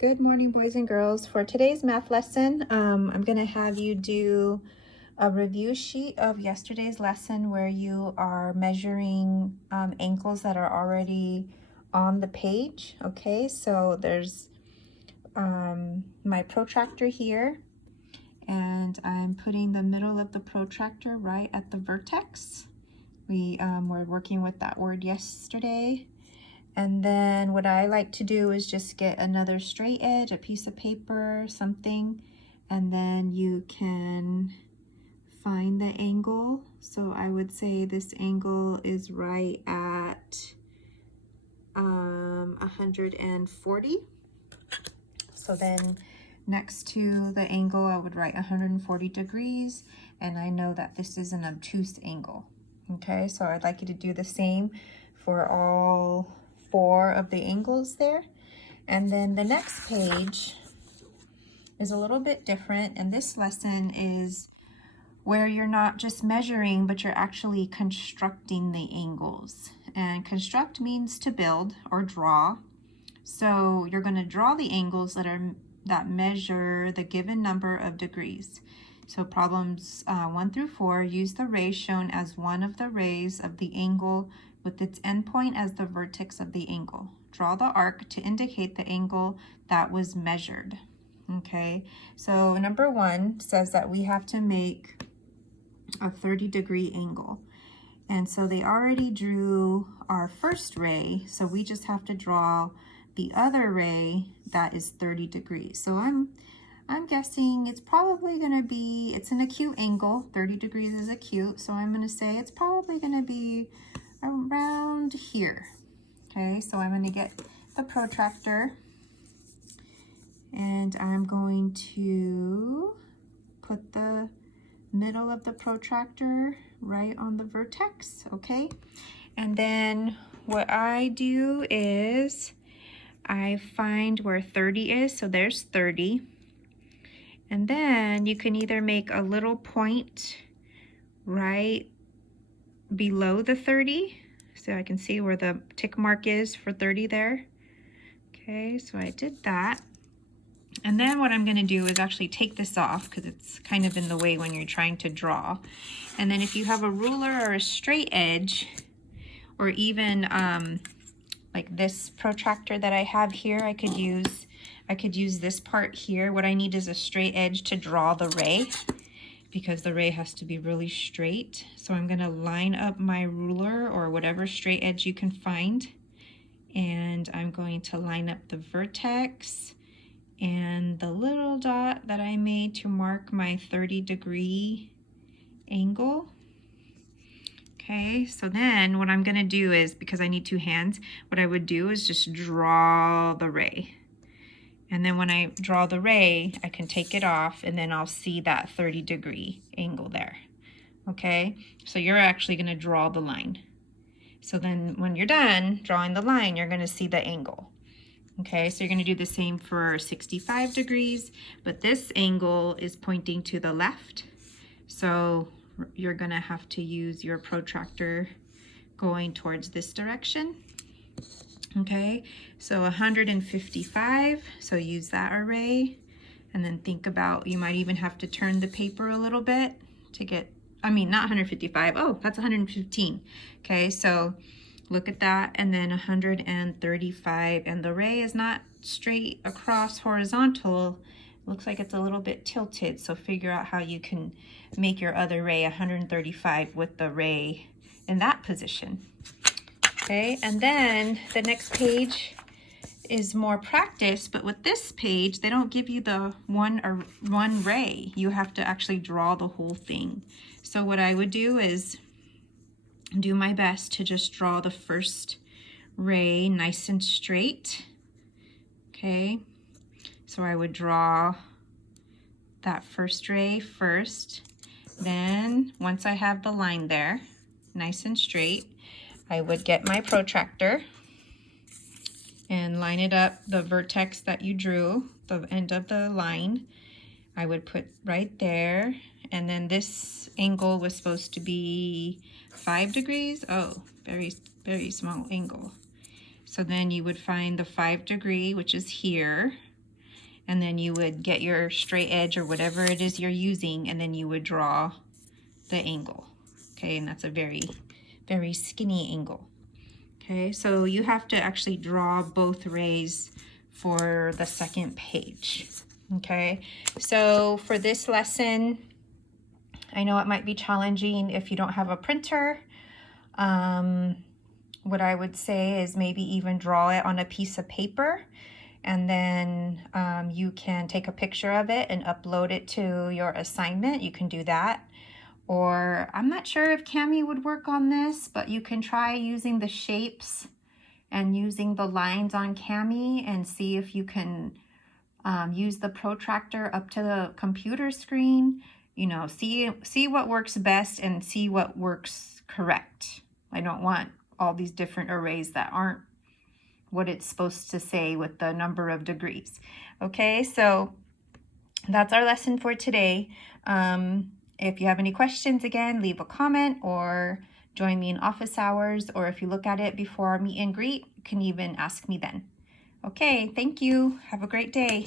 Good morning, boys and girls. For today's math lesson, I'm going to have you do a review sheet of yesterday's lesson where you are measuring angles that are already on the page. Okay, so there's my protractor here, and I'm putting the middle of the protractor right at the vertex. We were working with that word yesterday. And then what I like to do is just get another straight edge, a piece of paper, something, and then you can find the angle. So I would say this angle is right at 140. So then next to the angle, I would write 140 degrees, and I know that this is an obtuse angle. Okay, so I'd like you to do the same for all 4 of the angles there. And then the next page is a little bit different, and this lesson is where you're not just measuring, but you're actually constructing the angles. And construct means to build or draw. So you're going to draw the angles that measure the given number of degrees. So problems 1 through 4 use the ray shown as one of the rays of the angle with its endpoint as the vertex of the angle. Draw the arc to indicate the angle that was measured. Okay, so number 1 says that we have to make a 30-degree angle. And so they already drew our first ray, so we just have to draw the other ray that is 30 degrees. So I'm guessing it's probably going to be, it's an acute angle, 30 degrees is acute, so I'm going to say it's probably going to be around here. Okay, so I'm going to get the protractor and I'm going to put the middle of the protractor right on the vertex. Okay, and then what I do is I find where 30 is, so there's 30. And then you can either make a little point right below the 30, so I can see where the tick mark is for 30 there. Okay, so I did that. And then what I'm going to do is actually take this off because it's kind of in the way when you're trying to draw. And then if you have a ruler or a straight edge, or even like this protractor that I have here, I could use this part here. What I need is a straight edge to draw the ray, because the ray has to be really straight. So I'm going to line up my ruler or whatever straight edge you can find, and I'm going to line up the vertex and the little dot that I made to mark my 30-degree angle. Okay, so then what I'm going to do is, because I need 2 hands, what I would do is just draw the ray. And then when I draw the ray, I can take it off and then I'll see that 30-degree angle there. Okay, so you're actually going to draw the line. So then when you're done drawing the line, you're going to see the angle. Okay, so you're going to do the same for 65 degrees, but this angle is pointing to the left. So you're going to have to use your protractor going towards this direction. Okay, so 155, so use that array, and then think about, you might even have to turn the paper a little bit to get, I mean, not 155, oh, that's 115. Okay, so look at that, and then 135, and the ray is not straight across horizontal. It looks like it's a little bit tilted, so figure out how you can make your other ray 135 with the ray in that position. Okay, and then the next page is more practice, but with this page, they don't give you the one ray. You have to actually draw the whole thing. So what I would do is do my best to just draw the first ray nice and straight. Okay, so I would draw that first ray first. Then once I have the line there nice and straight, I would get my protractor and line it up the vertex that you drew, the end of the line. I would put right there, and then this angle was supposed to be 5 degrees. Oh, very, very small angle. So then you would find the 5 degree, which is here, and then you would get your straight edge or whatever it is you're using, and then you would draw the angle. Okay, and that's a very, very skinny angle. Okay, so you have to actually draw both rays for the second page. Okay, so for this lesson, I know it might be challenging if you don't have a printer. What I would say is maybe even draw it on a piece of paper, and then you can take a picture of it and upload it to your assignment. You can do that. Or I'm not sure if Cami would work on this, but you can try using the shapes and using the lines on Cami and see if you can use the protractor up to the computer screen. You know, see what works best and see what works correct. I don't want all these different arrays that aren't what it's supposed to say with the number of degrees. Okay, so that's our lesson for today. If you have any questions, again, leave a comment or join me in office hours, or if you look at it before our meet and greet, you can even ask me then. Okay, thank you. Have a great day.